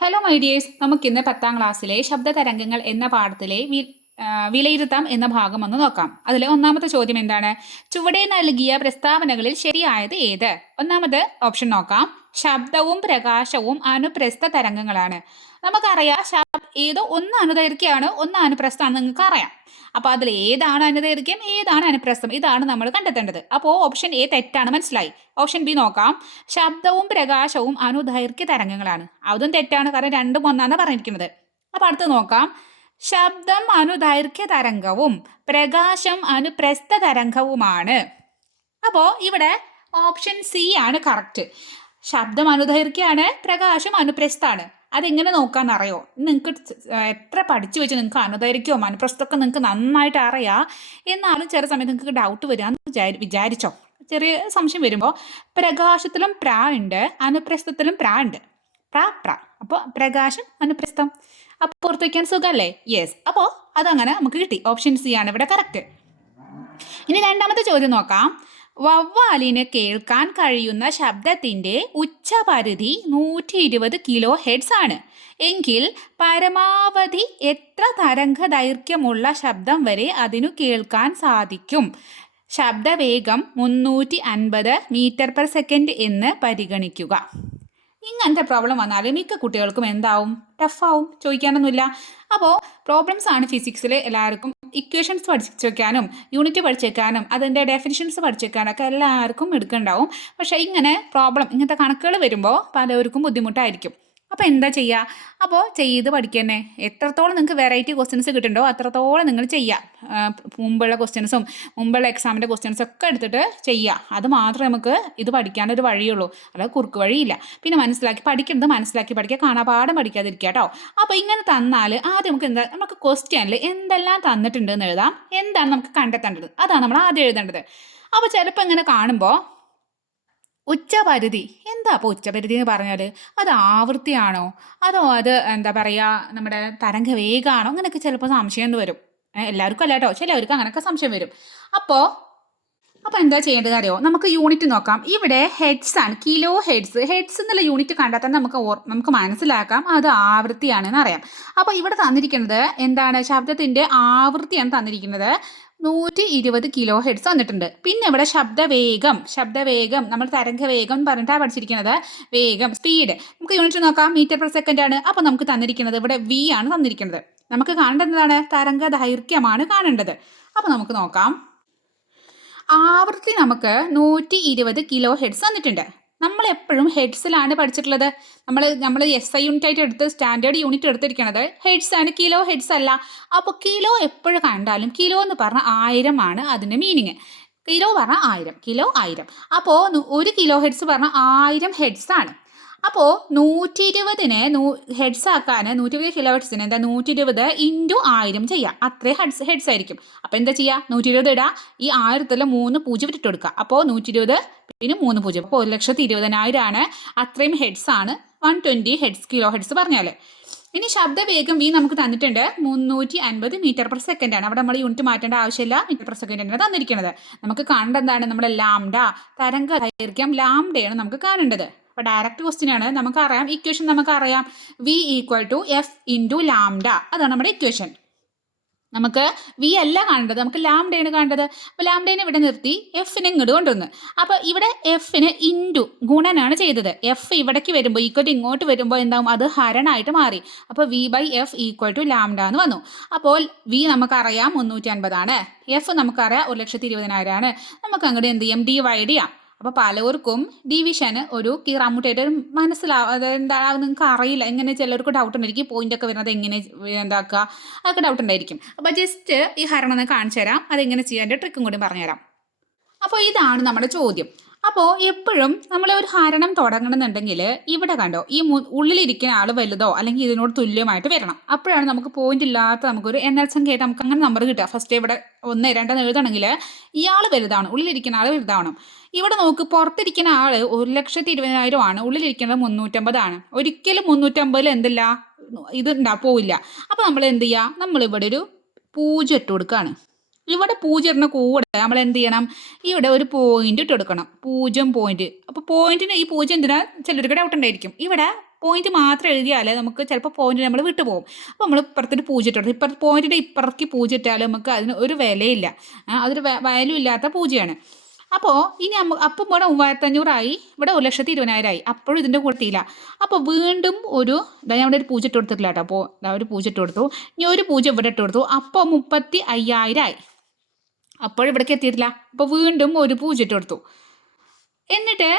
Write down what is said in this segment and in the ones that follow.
Hello my dears നമുക്കിന്ന് പത്താം ക്ലാസ്സിലെ ശബ്ദ തരംഗങ്ങൾ എന്ന പാഠത്തിലെ വിലയിരുത്താം എന്ന ഭാഗം ഒന്ന് നോക്കാം. അതിലെ ഒന്നാമത്തെ ചോദ്യം എന്താണ്? ചുവടെ നൽകിയ പ്രസ്താവനകളിൽ ശരിയായത് ഏത്? ഒന്നാമത് ഓപ്ഷൻ നോക്കാം. ശബ്ദവും പ്രകാശവും അനുപ്രസ്ഥ തരംഗങ്ങളാണ്. നമുക്കറിയാം ഏതോ ഒന്ന് അനുദൈർഘ്യമാണ് ഒന്ന് അനുപ്രസ്ഥമാണ് നിങ്ങൾക്ക് അറിയാം. അപ്പോൾ അതിൽ ഏതാണ് അനുദൈർഘ്യം ഏതാണ് അനുപ്രസ്ഥം? ഇതാണ് നമ്മൾ കണ്ടെത്തേണ്ടത്. അപ്പോൾ ഓപ്ഷൻ എ തെറ്റാണ് മനസ്സിലായി? ഓപ്ഷൻ ബി നോക്കാം. ശബ്ദവും പ്രകാശവും അനുദൈർഘ്യ തരംഗങ്ങളാണ്. അതും തെറ്റാണ് കാരണം രണ്ടും ഒന്നാണ് പറഞ്ഞിരിക്കുന്നത്. അപ്പോൾ അടുത്ത് നോക്കാം. ശബ്ദം അനുദൈർഘ്യ തരംഗവും പ്രകാശം അനുപ്രസ്ഥ തരംഗവുമാണ്. അപ്പോൾ ഇവിടെ ഓപ്ഷൻ സി ആണ് കറക്റ്റ് ശബ്ദം അനുദൈർഘ്യമാണ് പ്രകാശം അനുപ്രസ്ഥാണ്. അതെങ്ങനെ നോക്കാന്നറിയോ? നിങ്ങൾക്ക് എത്ര പഠിച്ചു വെച്ച് നിങ്ങൾക്ക് അനുദൈർഘ്യവും അനുപ്രസ്ഥമൊക്കെ നിങ്ങൾക്ക് നന്നായിട്ട് അറിയാം എന്നാലും ചില സമയത്ത് നിങ്ങൾക്ക് ഡൗട്ട് വരാമെന്ന് വിചാരി വിചാരിച്ചോ? ചെറിയ സംശയം വരുമ്പോൾ പ്രകാശത്തിലും പ്രാ ഉണ്ട് അനുപ്രസ്ഥത്തിലും പ്രാ ഉണ്ട് പ്രാ പ്രാ. അപ്പോൾ പ്രകാശം അനുപ്രസ്ഥം. അപ്പോൾ പുറത്ത് വയ്ക്കാൻ സുഖമല്ലേ യെസ് അപ്പോൾ അതങ്ങനെ നമുക്ക് കിട്ടി. ഓപ്ഷൻ സി ആണ് ഇവിടെ കറക്റ്റ് ഇനി രണ്ടാമത്തെ ചോദ്യം നോക്കാം. വവ്വാലിന് കേൾക്കാൻ കഴിയുന്ന ശബ്ദത്തിന്റെ ഉച്ചപരിധി നൂറ്റി ഇരുപത് കിലോ ഹെഡ്സ് ആണ്. എങ്കിൽ പരമാവധി എത്ര തരംഗ ദൈർഘ്യമുള്ള ശബ്ദം വരെ അതിനു കേൾക്കാൻ സാധിക്കും? ശബ്ദവേഗം മുന്നൂറ്റി അൻപത് മീറ്റർ പെർ സെക്കൻഡ് എന്ന് പരിഗണിക്കുക. ഇങ്ങനത്തെ പ്രോബ്ലം വന്നാൽ മിക്ക കുട്ടികൾക്കും എന്താവും? ടഫാവും ചോദിക്കാനൊന്നുമില്ല. അപ്പോൾ പ്രോബ്ലംസ് ആണ് ഫിസിക്സിൽ എല്ലാവർക്കും ഇക്വേഷൻസ് പഠിച്ചു വെക്കാനും യൂണിറ്റ് പഠിച്ചു വെക്കാനും അതിന്റെ ഡെഫിനിഷൻസ് പഠിച്ചു വെക്കാനൊക്കെ എല്ലാവർക്കും എടുക്കുന്നുണ്ടാവും പക്ഷേ ഇങ്ങനെ പ്രോബ്ലം ഇങ്ങനത്തെ കണക്കുകൾ വരുമ്പോൾ പലവർക്കും ബുദ്ധിമുട്ടായിരിക്കും. അപ്പോൾ എന്താ ചെയ്യുക അപ്പോൾ ചെയ്ത് പഠിക്കുന്നത് എത്രത്തോളം നിങ്ങൾക്ക് വെറൈറ്റി ക്വസ്റ്റ്യൻസ് കിട്ടുന്നുണ്ടോ അത്രത്തോളം നിങ്ങൾ ചെയ്യുക മുമ്പുള്ള ക്വസ്റ്റ്യൻസും മുമ്പുള്ള എക്സാമിന്റെ ക്വസ്റ്റ്യൻസ് ഒക്കെ എടുത്തിട്ട് ചെയ്യുക അത് മാത്രമേ നമുക്ക് ഇത് പഠിക്കാനൊരു വഴിയുള്ളൂ. അല്ലാതെ കുറുക്ക് വഴിയില്ല. പിന്നെ മനസ്സിലാക്കി പഠിക്കുന്നത് മനസ്സിലാക്കി പഠിക്കുക. കാണാപാഠം പഠിക്കാതിരിക്കുക കേട്ടോ അപ്പോൾ ഇങ്ങനെ തന്നാൽ ആദ്യം നമുക്ക് എന്താ നമുക്ക് ക്വസ്റ്റ്യനിൽ എന്തെല്ലാം തന്നിട്ടുണ്ട് എന്ന് എഴുതാം. എന്താണ് നമുക്ക് കണ്ടെത്തേണ്ടത്? അതാണ് നമ്മൾ ആദ്യം എഴുതേണ്ടത്. അപ്പോൾ ചിലപ്പോൾ ഇങ്ങനെ കാണുമ്പോൾ ഉച്ചപരിധി. എന്താ അപ്പോൾ ഉച്ചപരിധി എന്ന് പറഞ്ഞാൽ അത് ആവൃത്തിയാണോ? അതോ അത് എന്താ പറയുക നമ്മുടെ തരംഗ വേഗമാണോ അങ്ങനെയൊക്കെ ചിലപ്പോൾ സംശയം വരും. എല്ലാവർക്കും അല്ല കേട്ടോ. ചിലവർക്ക് അങ്ങനെയൊക്കെ സംശയം വരും. അപ്പോൾ അപ്പോൾ എന്താ ചെയ്യേണ്ടത് അറിയോ? നമുക്ക് യൂണിറ്റ് നോക്കാം. ഇവിടെ ഹെഡ്സ് ആണ്. Kilo hertz. ഹെഡ്സ് എന്നുള്ള യൂണിറ്റ് കണ്ടാൽ തന്നെ നമുക്ക് നമുക്ക് മനസ്സിലാക്കാം അത് ആവൃത്തിയാണെന്ന് അറിയാം. അപ്പോൾ ഇവിടെ തന്നിരിക്കുന്നത് എന്താണ്? ശബ്ദത്തിന്റെ ആവൃത്തിയാണ് തന്നിരിക്കുന്നത്. നൂറ്റി ഇരുപത് കിലോ ഹെഡ്സ് വന്നിട്ടുണ്ട്. പിന്നെ ഇവിടെ ശബ്ദവേഗം ശബ്ദവേഗം നമ്മൾ തരംഗവേഗം എന്ന് പറഞ്ഞിട്ടാണ് പഠിച്ചിരിക്കുന്നത്. വേഗം സ്പീഡ് നമുക്ക് യൂണിറ്റ് നോക്കാം. മീറ്റർ പെർ സെക്കൻഡ് ആണ്. അപ്പോൾ നമുക്ക് തന്നിരിക്കുന്നത് ഇവിടെ വി ആണ് തന്നിരിക്കുന്നത്. നമുക്ക് കാണേണ്ടത് എന്താണ്? തരംഗ ദൈർഘ്യമാണ് കാണേണ്ടത്. അപ്പോൾ നമുക്ക് നോക്കാം. ആവൃത്തി നമുക്ക് നൂറ്റി ഇരുപത് കിലോ ഹെഡ്സ് തന്നിട്ടുണ്ട് നമ്മൾ എപ്പോഴും ഹെഡ്സിലാണ് പഠിച്ചിട്ടുള്ളത്. നമ്മൾ നമ്മൾ എസ് ഐ യൂണിറ്റ് ആയിട്ട് എടുത്ത് സ്റ്റാൻഡേർഡ് യൂണിറ്റ് എടുത്തിരിക്കുന്നത് ഹെഡ്സ് ആണ് കിലോ ഹെഡ്സ് അല്ല. അപ്പോൾ കിലോ എപ്പോഴും കണ്ടാലും കിലോ എന്ന് പറഞ്ഞാൽ ആയിരം ആണ് അതിന്റെ മീനിങ് കിലോ പറഞ്ഞാൽ ആയിരം കിലോ ആയിരം. അപ്പോൾ ഒരു കിലോ ഹെഡ്സ് പറഞ്ഞാൽ ആയിരം ഹെഡ്സ് ആണ്. അപ്പോൾ നൂറ്റി ഇരുപതിന് നൂ ഹെഡ്സ് ആക്കാൻ നൂറ്റി ഇരുപത് കിലോ ഹെഡ്സിന് എന്താ നൂറ്റി ഇരുപത് ഇന്റു ആയിരം ചെയ്യാം. അത്രയും ഹെഡ്സ് ഹെഡ്സ് ആയിരിക്കും. അപ്പോൾ എന്താ ചെയ്യുക നൂറ്റി ഇരുപത് ഇടുക ഈ ആയിരത്തിൽ മൂന്ന് പൂജ്യം ഇട്ട് കൊടുക്കുക. അപ്പോൾ നൂറ്റി ഇരുപത് പിന്നെ മൂന്ന് പൂജ്യം. അപ്പോൾ ഒരു ലക്ഷത്തി ഇരുപതിനായിരം ആണ്. അത്രയും ഹെഡ്സ് ആണ്. One twenty hertz kilo hertz പറഞ്ഞാൽ ഇനി ശബ്ദവേഗം വി നമുക്ക് തന്നിട്ടുണ്ട് മുന്നൂറ്റി അൻപത് മീറ്റർ പെർ സെക്കൻഡ് ആണ്. അവിടെ നമ്മൾ യൂണിറ്റ് മാറ്റേണ്ട ആവശ്യമില്ല. മീറ്റർ പെർ സെക്കൻഡ് ആണ് തന്നിരിക്കുന്നത്. നമുക്ക് കാണേണ്ടത് എന്താണ്? നമ്മുടെ ലാംഡ തരംഗ ദൈർഘ്യം ലാംഡയാണ് നമുക്ക് കാണേണ്ടത്. അപ്പോൾ ഡയറക്റ്റ് ക്വസ്റ്റ്യൻ ആണ്. നമുക്ക് അറിയാം ഇക്വേഷൻ നമുക്കറിയാം. V equal to F into lambda അതാണ് നമ്മുടെ ഇക്വേഷൻ നമുക്ക് വി അല്ല കാണേണ്ടത്. നമുക്ക് ലാംഡയാണ് കാണേണ്ടത്. അപ്പോൾ ലാംഡേനെ ഇവിടെ നിർത്തി എഫിനെ ഇങ്ങോട്ട് കൊണ്ടുവന്ന്. അപ്പോൾ ഇവിടെ എഫിന് ഇന്റു ഗുണനാണ് ചെയ്തത്. എഫ് ഇവിടേക്ക് വരുമ്പോൾ ഈക്വൽ ടു ഇങ്ങോട്ട് വരുമ്പോൾ എന്താവും? അത് ഹരണായിട്ട് മാറി. അപ്പോൾ V by F equal to lambda എന്ന് വന്നു. അപ്പോൾ വി നമുക്കറിയാം മുന്നൂറ്റി അൻപതാണ് എഫ് നമുക്കറിയാം ഒരു ലക്ഷത്തി ഇരുപതിനായിരമാണ് നമുക്ക് അങ്ങോട്ട് എന്ത് ചെയ്യാം? ഡിവൈഡ് ചെയ്യാം. അപ്പോൾ പലർക്കും ഡിവിഷന് ഒരു കീറാമുട്ടായിട്ട് മനസ്സിലാവും അത് എന്താ നിങ്ങൾക്ക് അറിയില്ല. എങ്ങനെ ചിലർക്ക് ഡൗട്ട് ഉണ്ടായിരിക്കും പോയിന്റ് ഒക്കെ വരുന്നത് എങ്ങനെ എന്താക്കുക അതൊക്കെ ഡൗട്ട് ഉണ്ടായിരിക്കും. അപ്പോൾ ജസ്റ്റ് ഈ ഹരണം കാണിച്ചു തരാം അതെങ്ങനെ ചെയ്യാന്റെ ട്രിക്കും കൂടി പറഞ്ഞുതരാം. അപ്പോൾ ഇതാണ് നമ്മുടെ ചോദ്യം. അപ്പോൾ എപ്പോഴും നമ്മൾ ഒരു ഹരണം തുടങ്ങണമെന്നുണ്ടെങ്കിൽ ഇവിടെ കണ്ടോ ഈ ഉള്ളിലിരിക്കുന്ന ആൾ വലുതോ അല്ലെങ്കിൽ ഇതിനോട് തുല്യമായിട്ട് വരണം. അപ്പോഴാണ് നമുക്ക് പോയിന്റ് ഇല്ലാത്ത നമുക്കൊരു എണ്ണൽ സംഖ്യയായിട്ട് നമുക്ക് അങ്ങനെ നമ്പർ കിട്ടുക. ഫസ്റ്റ് ഇവിടെ ഒന്ന് രണ്ടെന്ന് എഴുതണമെങ്കിൽ ഇയാൾ വലുതാണ് ഉള്ളിലിരിക്കുന്ന ആൾ വലുതാവണം. ഇവിടെ നോക്ക് പുറത്തിരിക്കുന്ന ആൾ ഒരു ലക്ഷത്തി ഇരുപതിനായിരം ആണ് ഉള്ളിലിരിക്കുന്നത് മുന്നൂറ്റമ്പതാണ് ഒരിക്കലും മുന്നൂറ്റമ്പതിൽ എന്തില്ല? ഇത് ഉണ്ടാ പോവില്ല അപ്പോൾ നമ്മൾ എന്ത് ചെയ്യുക നമ്മളിവിടെ ഒരു പൂജ ഇട്ട് കൊടുക്കുകയാണ് ഇവിടെ പൂജ്യം ഇടുന്ന കൂടെ നമ്മൾ എന്ത് ചെയ്യണം? ഇവിടെ ഒരു പോയിന്റ് ഇട്ട് കൊടുക്കണം. പൂജ്യം പോയിന്റ് അപ്പോൾ പോയിന്റിന് ഈ പൂജ്യം എന്തിനാ? ചിലർക്ക് ഡൗട്ട് ഉണ്ടായിരിക്കും. ഇവിടെ പോയിന്റ് മാത്രം എഴുതിയാലേ നമുക്ക് ചിലപ്പോൾ പോയിന്റ് നമ്മൾ വിട്ടുപോകും അപ്പോൾ നമ്മൾ ഇപ്പുറത്തിന് പൂജ ഇട്ടു ഇപ്പുറത്ത് പോയിന്റിന്റെ ഇപ്പുറത്തേക്ക് പൂജ ഇട്ടാൽ നമുക്ക് അതിന് ഒരു വിലയില്ല. അതൊരു വാല്യൂ ഇല്ലാത്ത പൂജയാണ്. അപ്പോൾ ഇനി അപ്പം ഇവിടെ മൂവായിരത്തഞ്ഞൂറായി ഇവിടെ ഒരു ലക്ഷത്തി ഇരുപതിനായിരമായി അപ്പോഴും ഇതിന്റെ കൂട്ടത്തിയില്ല അപ്പോൾ വീണ്ടും ഒരു ഞാൻ ഇവിടെ ഒരു പൂജ ഇട്ട് കൊടുത്തിട്ടില്ല കേട്ടോ. അപ്പോൾ ഒരു പൂജ ഇട്ട് കൊടുത്തു. ഇനി ഒരു പൂജ ഇവിടെ ഇട്ട് കൊടുത്തു. അപ്പോൾ മുപ്പത്തി അയ്യായിരമായി അപ്പോഴും ഇവിടേക്ക് എത്തിയിട്ടില്ല. അപ്പോൾ വീണ്ടും ഒരു പൂജ്യം ഇട്ട് കൊടുത്തു എന്നിട്ട്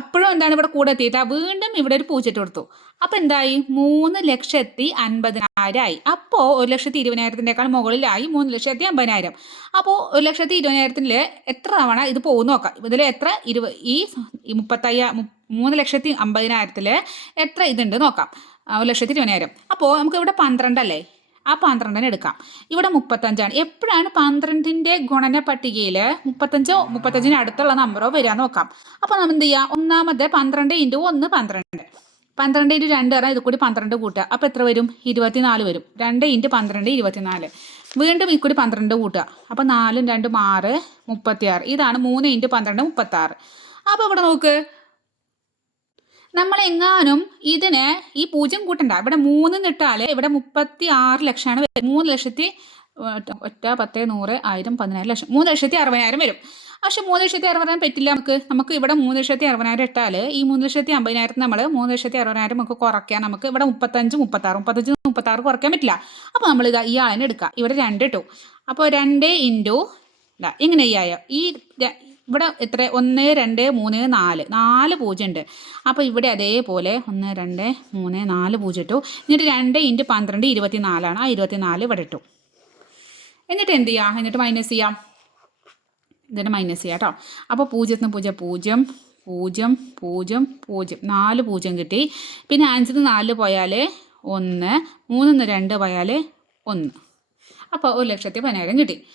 അപ്പോഴും എന്താണ് ഇവിടെ കൂടെ എത്തിയിട്ട് വീണ്ടും ഇവിടെ ഒരു പൂജ്യം ഇട്ട് കൊടുത്തു അപ്പോൾ എന്തായി? മൂന്ന് ലക്ഷത്തി അൻപതിനായിരമായി അപ്പോൾ ഒരു ലക്ഷത്തി ഇരുപതിനായിരത്തിന്റെക്കാൾ മുകളിലായി. മൂന്ന് ലക്ഷത്തി അമ്പതിനായിരം അപ്പോൾ ഒരു ലക്ഷത്തി ഇരുപതിനായിരത്തിൽ എത്ര തവണ ഇത് പോകും നോക്കാം. ഇതിൽ എത്ര? ഇരുപ ഈ മുപ്പത്തയ്യ മൂന്ന് ലക്ഷത്തി അമ്പതിനായിരത്തിൽ എത്ര ഇതുണ്ട് നോക്കാം. ഒരു ലക്ഷത്തി ഇരുപതിനായിരം. അപ്പോൾ നമുക്ക് ഇവിടെ പന്ത്രണ്ടല്ലേ? ആ പന്ത്രണ്ടിന് എടുക്കാം. ഇവിടെ മുപ്പത്തഞ്ചാണ്. എപ്പോഴാണ് പന്ത്രണ്ടിന്റെ ഗുണന പട്ടികയിൽ മുപ്പത്തഞ്ചോ മുപ്പത്തഞ്ചിന് അടുത്തുള്ള നമ്പറോ വരിക നോക്കാം. അപ്പോൾ നമ്മൾ എന്ത് ചെയ്യുക? ഒന്നാമത്തെ പന്ത്രണ്ട് ഇന്റു ഒന്ന് പന്ത്രണ്ട്. പന്ത്രണ്ട് ഇന്റു രണ്ട് പറഞ്ഞാൽ ഇത് കൂടി പന്ത്രണ്ട് കൂട്ടുക. അപ്പോൾ എത്ര വരും? ഇരുപത്തിനാല് വരും. രണ്ട് ഇന്റു പന്ത്രണ്ട് ഇരുപത്തിനാല്. വീണ്ടും ഈ കൂടി പന്ത്രണ്ട് കൂട്ടുക. അപ്പോൾ നാലും രണ്ടും ആറ് മുപ്പത്തിയാറ്. ഇതാണ് മൂന്ന് ഇന്റു പന്ത്രണ്ട് മുപ്പത്താറ്. അപ്പോൾ ഇവിടെ നോക്ക്. നമ്മൾ എങ്ങാനും ഇതിന് ഈ പൂജ്യം കൂട്ടണ്ട. ഇവിടെ മൂന്ന് നിട്ടാൽ ഇവിടെ മുപ്പത്തി ആറ് ലക്ഷമാണ്. മൂന്ന് ലക്ഷത്തി ഒറ്റ പത്ത് നൂറ് ആയിരം പതിനായിരം ലക്ഷം. മൂന്ന് ലക്ഷത്തി അറുപതിനായിരം വരും. പക്ഷെ മൂന്ന് ലക്ഷത്തി അറുപതിനായിരം പറ്റില്ല നമുക്ക്. നമുക്ക് ഇവിടെ മൂന്ന് ലക്ഷത്തി അറുപതിനായിരം ഇട്ടാൽ ഈ മൂന്ന് ലക്ഷത്തി അമ്പതിനായിരത്തിന് നമ്മൾ മൂന്ന് ലക്ഷത്തി അറുപതിനായിരം നമുക്ക് കുറയ്ക്കാൻ നമുക്ക് ഇവിടെ മുപ്പത്തഞ്ച് മുപ്പത്താറ് മുപ്പത്തഞ്ച് മുപ്പത്താറ് കുറയ്ക്കാൻ പറ്റില്ല. അപ്പോൾ നമ്മൾ ഇതാ ഈ ആളിനെ എടുക്കുക ഇവിടെ രണ്ട് ഇട്ടു. അപ്പോൾ രണ്ട് ഇന്റു ഇങ്ങനെ ഈ ആയ. ഈ ഇവിടെ എത്ര ഒന്ന് രണ്ട് മൂന്ന് നാല്. നാല് പൂജ്യം ഉണ്ട് അപ്പോൾ ഇവിടെ അതേപോലെ ഒന്ന് രണ്ട് മൂന്ന് നാല് പൂജ്യം ഇട്ടു. എന്നിട്ട് രണ്ട് ഇന്റു പന്ത്രണ്ട് ഇരുപത്തി നാലാണ് ആ ഇരുപത്തി നാല് ഇവിടെ ഇട്ടു. എന്നിട്ട് എന്ത് ചെയ്യാം? എന്നിട്ട് മൈനസ് ചെയ്യാം. എന്നിട്ട് മൈനസ് ചെയ്യാം കേട്ടോ. അപ്പോൾ പൂജ്യത്തിന് പൂജ്യം പൂജ്യം പൂജ്യം പൂജ്യം പൂജ്യം. നാല് പൂജ്യം കിട്ടി. പിന്നെ അഞ്ചിന് നാല് പോയാൽ ഒന്ന് മൂന്നിന്ന് രണ്ട് പോയാൽ ഒന്ന്. അപ്പോൾ ഒരു ലക്ഷത്തി പതിനായിരം കിട്ടി.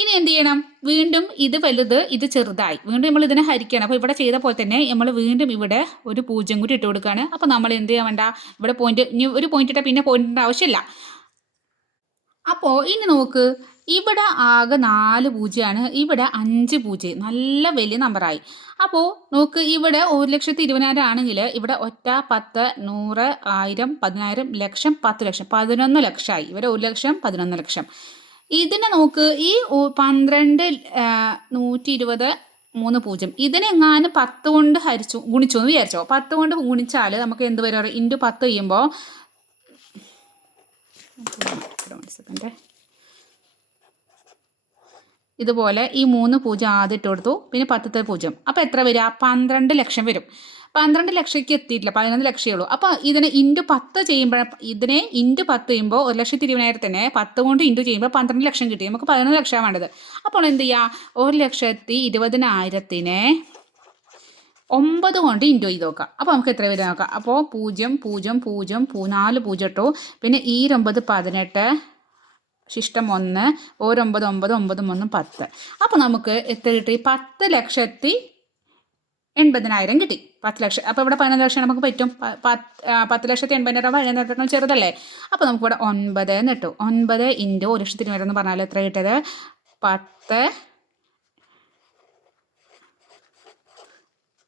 ഇനി എന്ത് ചെയ്യണം? വീണ്ടും ഇത് വലുത് ഇത് ചെറുതായി. വീണ്ടും നമ്മൾ ഇതിനെ ഹരിക്കണം. അപ്പോൾ ഇവിടെ ചെയ്ത പോലെ തന്നെ നമ്മൾ വീണ്ടും ഇവിടെ ഒരു പൂജ്യം കൂടി ഇട്ട് കൊടുക്കുകയാണ് അപ്പോൾ നമ്മൾ എന്ത് ചെയ്യാൻ വേണ്ട? ഇവിടെ പോയിന്റ് ഇനി ഒരു പോയിന്റ് ഇട്ടാൽ പിന്നെ പോയിന്റിന്റെ ആവശ്യമില്ല. അപ്പോൾ ഇനി നോക്ക്. ഇവിടെ ആകെ നാല് പൂജ്യമാണ്. ഇവിടെ അഞ്ച് പൂജ്യം. നല്ല വലിയ നമ്പറായി അപ്പോൾ നോക്ക് ഇവിടെ ഒരു ലക്ഷത്തി ഇരുപതിനായിരം ആണെങ്കിൽ ഇവിടെ ഒറ്റ പത്ത് നൂറ് ആയിരം പതിനായിരം ലക്ഷം പത്ത് ലക്ഷം. പതിനൊന്ന് ലക്ഷമായി. ഇവിടെ ഒരു ലക്ഷം പതിനൊന്ന് ലക്ഷം. ഇതിനെ നോക്ക് ഈ പന്ത്രണ്ട് നൂറ്റി ഇരുപത് മൂന്ന് പൂജ്യം. ഇതിനെങ്ങാനും പത്ത് കൊണ്ട് ഹരിച്ചു ഗുണിച്ചു എന്ന് വിചാരിച്ചോ? പത്ത് കൊണ്ട് ഗുണിച്ചാൽ നമുക്ക് എന്ത് വരും? ഇന്റു പത്ത് ചെയ്യുമ്പോൾ ഇതുപോലെ ഈ മൂന്ന് പൂജ്യം ആദ്യം ഇട്ട് കൊടുത്തു. പിന്നെ പത്തത്തെ പൂജ്യം? അപ്പോൾ എത്ര വരിക? പന്ത്രണ്ട് ലക്ഷം വരും. പന്ത്രണ്ട് ലക്ഷയ്ക്ക് എത്തിയിട്ടില്ല പതിനൊന്ന് ലക്ഷമേ ഉള്ളൂ. അപ്പോൾ ഇതിനെ ഇന്റു പത്ത് ചെയ്യുമ്പോൾ ഇതിനെ ഇന്റു പത്ത് ചെയ്യുമ്പോൾ ഒരു ലക്ഷത്തി ഇരുപതിനായിരത്തിനെ പത്ത് കൊണ്ട് ഇന്റു ചെയ്യുമ്പോൾ പന്ത്രണ്ട് ലക്ഷം കിട്ടി. നമുക്ക് പതിനൊന്ന് ലക്ഷമാണ് വേണ്ടത്. അപ്പോൾ എന്ത് ചെയ്യുക ഒരു ലക്ഷത്തി ഇരുപതിനായിരത്തിനെ ഒമ്പത് കൊണ്ട് ഇന്റു ചെയ്ത് നോക്കാം. അപ്പോൾ നമുക്ക് എത്ര വരും നോക്കാം? അപ്പോൾ പൂജ്യം പൂജ്യം പൂജ്യം പൂ നാല് പൂജ്യം ഇട്ടു. പിന്നെ ഈ ഒമ്പത് പതിനെട്ട് ശിഷ്ടം ഒന്ന് ഓരൊമ്പത് ഒമ്പത് ഒമ്പതും ഒന്നും പത്ത്. അപ്പോൾ നമുക്ക് എത്ര കിട്ടി? പത്ത് ലക്ഷത്തി എൺപതിനായിരം കിട്ടി. പത്ത് ലക്ഷം അപ്പോൾ ഇവിടെ പതിനൊന്ന് ലക്ഷം നമുക്ക് പറ്റും. പത്ത് ലക്ഷത്തി എൺപതിനായിരം പതിനൊന്നേക്കാൾ ചെറുതല്ലേ? അപ്പോൾ നമുക്കിവിടെ ഒൻപത് എന്ന് കിട്ടും. ഒൻപത് ഇന്റു ഒരു ലക്ഷത്തി ഇരുപത് എന്ന് പറഞ്ഞാൽ എത്ര കിട്ടിയത്? പത്ത്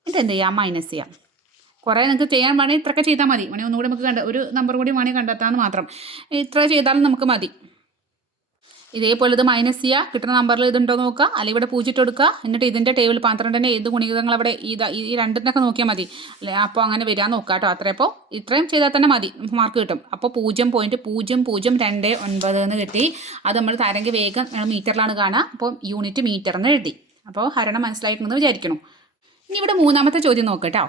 ഇതെന്ത് ചെയ്യാം? മൈനസ് ചെയ്യാം. കുറേ നിങ്ങൾക്ക് ചെയ്യാൻ വേണമെങ്കിൽ ഇത്രയൊക്കെ ചെയ്താൽ മതി. വേണമെങ്കിൽ ഒന്നുകൂടി നമുക്ക് കണ്ട ഒരു നമ്പർ കൂടി വേണമെങ്കിൽ കണ്ടെത്താമെന്ന് മാത്രം. ഇത്ര ചെയ്താലും നമുക്ക് മതി. ഇതേപോലെ ഇത് മൈനസ് ചെയ്യുക കിട്ടുന്ന നമ്പറിൽ ഇതുണ്ടോ നോക്കുക അല്ലെങ്കിൽ ഇവിടെ പൂജ്യം കൊടുക്കുക എന്നിട്ട് ഇതിന്റെ ടേബിൾ പന്ത്രണ്ടിന്റെ ഏത് ഗുണിതങ്ങൾ അവിടെ ഇത് ഈ രണ്ടിനൊക്കെ നോക്കിയാൽ മതി. അല്ലേ അപ്പോൾ അങ്ങനെ വരാൻ നോക്കുക കേട്ടോ അത്രയപ്പോൾ ഇത്രയും ചെയ്താൽ തന്നെ മതി. മാർക്ക് കിട്ടും. അപ്പോൾ പൂജ്യം പോയിന്റ് പൂജ്യം പൂജ്യം രണ്ട് ഒൻപത് എന്ന് കിട്ടി. അത് നമ്മൾ തരംഗ വേഗം മീറ്ററിലാണ് കാണുക അപ്പോൾ യൂണിറ്റ് മീറ്റർ എന്ന് എഴുതി. അപ്പോൾ ഹരണം മനസ്സിലായിട്ടുണ്ടെന്ന് വിചാരിക്കണം ഇനി ഇവിടെ മൂന്നാമത്തെ ചോദ്യം നോക്കട്ടോ